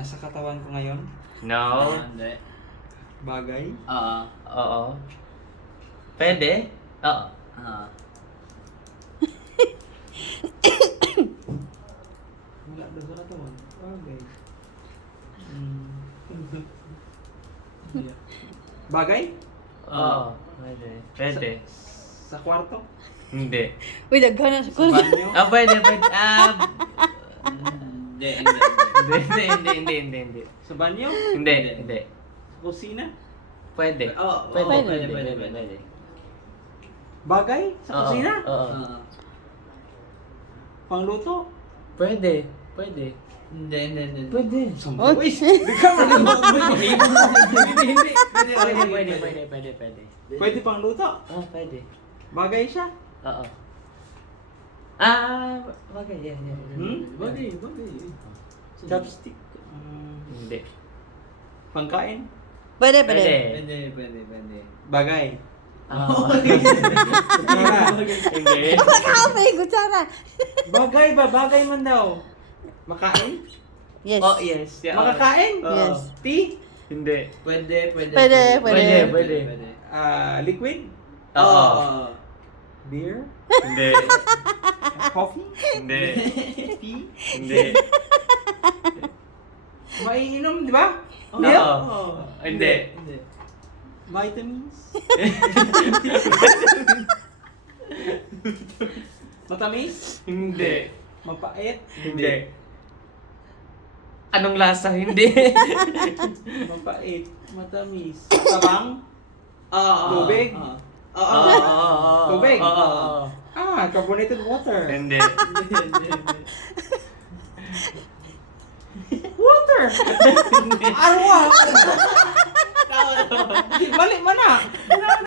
Nasa katawan ko ngayon. No. Hindi. Bagay. Oo. Oo. Pwede? Oo. Oo. Wala daw sa katawan. Bagay. Hmm. Bagay? Oo. Pwede. Pwede. Sa kwarto? Hindi. Uy, daghan na sa Sa kulo. banyo? Pwede, pwede. Hindi. Hindi. Sa banyo? Hindi, hindi. Sa kusina? Pwede. Oo. Pwede. Pwede. Bagay? Sa Oo, kusina? Oo. Oo. Pangluto? Pwede. Pwede. Hindi. Pwede. Oh, Uy! Di ka Hindi. Pwede. Pwede pangluto? Oh, pwede. Bagay siya? Oo. Bagay. Yeah. Bagay. Chopstick? Hindi. Pangkain? pwede. Pwede. Bagay? Kutsara. Hindi. Makaamay, kutsara. Bagay ba? Bagay man daw. Makain? Yes. Oh, yes. Yeah, Makakain? Oo. Yes. Tea? Hindi. Pwede. Liquid? Oo. Beer? Hindi. Coffee? Hindi. Tea? Hindi. Maiinom, di ba? Oo. Hindi. Vitamins? Matamis? Hindi. Mapait? Hindi. Anong lasa? Hindi. Mapait? Matamis? Tabang? Tubig? Tubig? Oo. Carbonated water. Hindi. Water! Arwa! Balik mo na!